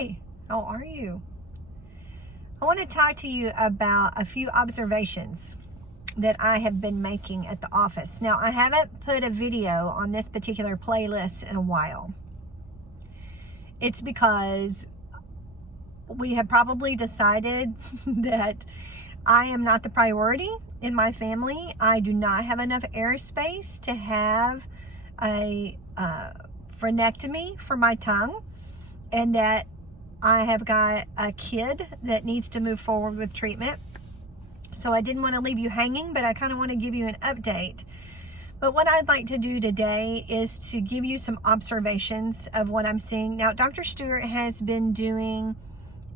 Hi, how are you? I want to talk to you about a few observations that I have been making at the office. Now, I haven't put a video on this particular playlist in a while. It's because we have probably decided that I am not the priority in my family. I do not have enough airspace to have a frenectomy for my tongue, and that I have got a kid that needs to move forward with treatment. So I didn't want to leave you hanging, but I kind of want to give you an update. But what I'd like to do today is to give you some observations of what I'm seeing. Now, Dr. Stewart has been doing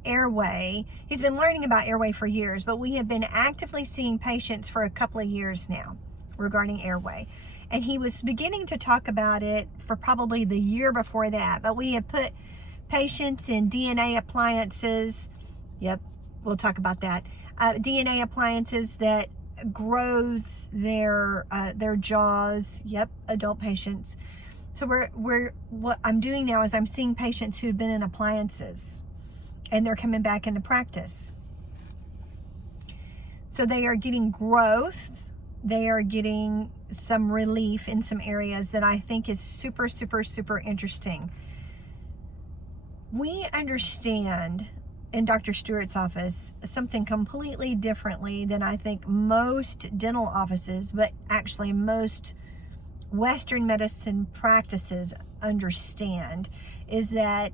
airway. He's been learning about airway for years, but we have been actively seeing patients for a couple of years now regarding airway. And he was beginning to talk about it for probably the year before that. But we have put patients in DNA appliances. Yep, we'll talk about that. DNA appliances that grows their jaws. Yep, adult patients. So what I'm doing now is I'm seeing patients who've been in appliances, and they're coming back into practice. So they are getting growth. They are getting some relief in some areas that I think is super, super, super interesting. We understand in Dr. Stewart's office something completely differently than I think most dental offices, but actually most Western medicine practices understand, is that,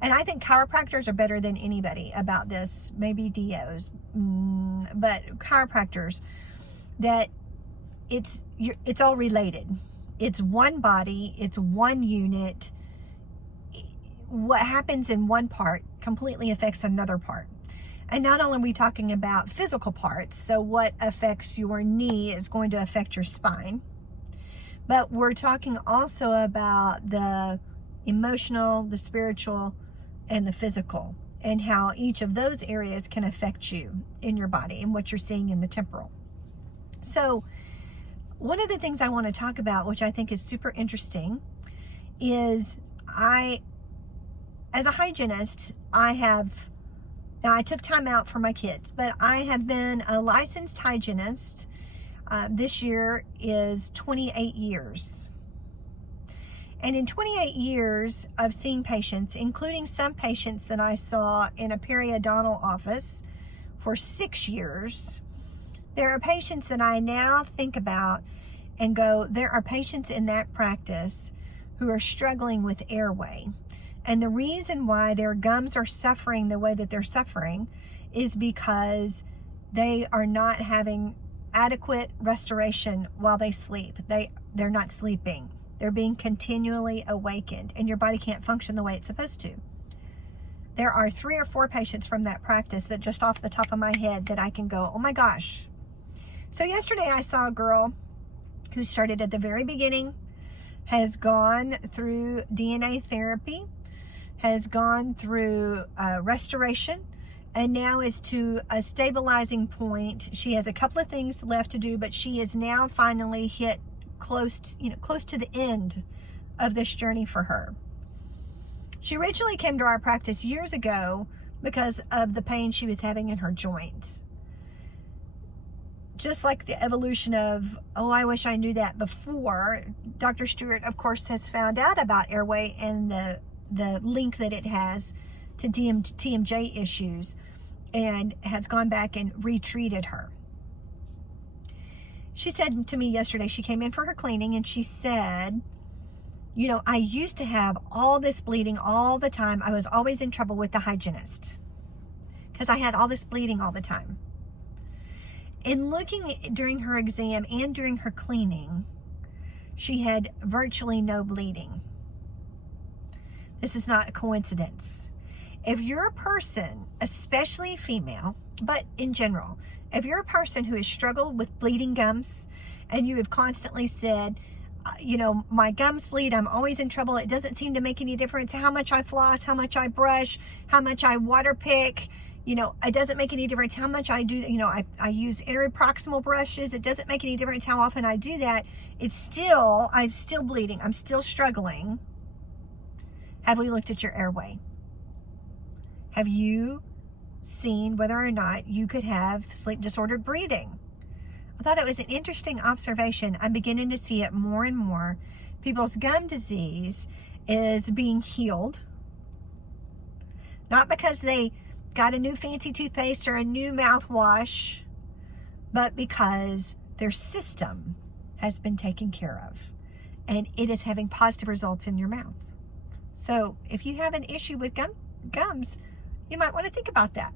and I think chiropractors are better than anybody about this, maybe DOs, but chiropractors, that it's all related. It's one body, it's one unit. What happens in one part completely affects another part. And not only are we talking about physical parts, so what affects your knee is going to affect your spine, but we're talking also about the emotional, the spiritual, and the physical, and how each of those areas can affect you in your body and what you're seeing in the temporal. So one of the things I want to talk about, which I think is super interesting, is as a hygienist, now I took time out for my kids, but I have been a licensed hygienist. This year is 28 years. And in 28 years of seeing patients, including some patients that I saw in a periodontal office for 6 years, there are patients that I now think about and go, there are patients in that practice who are struggling with airway. And the reason why their gums are suffering the way that they're suffering is because they are not having adequate restoration while they sleep. They're not sleeping. They're being continually awakened, and your body can't function the way it's supposed to. There are 3 or 4 patients from that practice that just off the top of my head that I can go, oh my gosh. So yesterday I saw a girl who started at the very beginning, has gone through DNA therapy, has gone through restoration, and now is to a stabilizing point. She has a couple of things left to do, but she is now finally hit close to the end of this journey for her. She originally came to our practice years ago because of the pain she was having in her joints. Just like the evolution of, oh, I wish I knew that before, Dr. Stewart, of course, has found out about airway and the link that it has to TMJ issues, and has gone back and retreated her. She said to me yesterday, she came in for her cleaning, and she said, you know, I used to have all this bleeding all the time. I was always in trouble with the hygienist because I had all this bleeding all the time. In looking during her exam and during her cleaning, she had virtually no bleeding. This is not a coincidence. If you're a person, especially female, but in general, if you're a person who has struggled with bleeding gums and you have constantly said, you know, my gums bleed, I'm always in trouble, it doesn't seem to make any difference how much I floss, how much I brush, how much I water pick, you know, it doesn't make any difference how much I do, you know, I use interproximal brushes, it doesn't make any difference how often I do that, I'm still bleeding, I'm still struggling. Have we looked at your airway? Have you seen whether or not you could have sleep disordered breathing? I thought it was an interesting observation. I'm beginning to see it more and more. People's gum disease is being healed, not because they got a new fancy toothpaste or a new mouthwash, but because their system has been taken care of, and it is having positive results in your mouth. So if you have an issue with gums, you might want to think about that.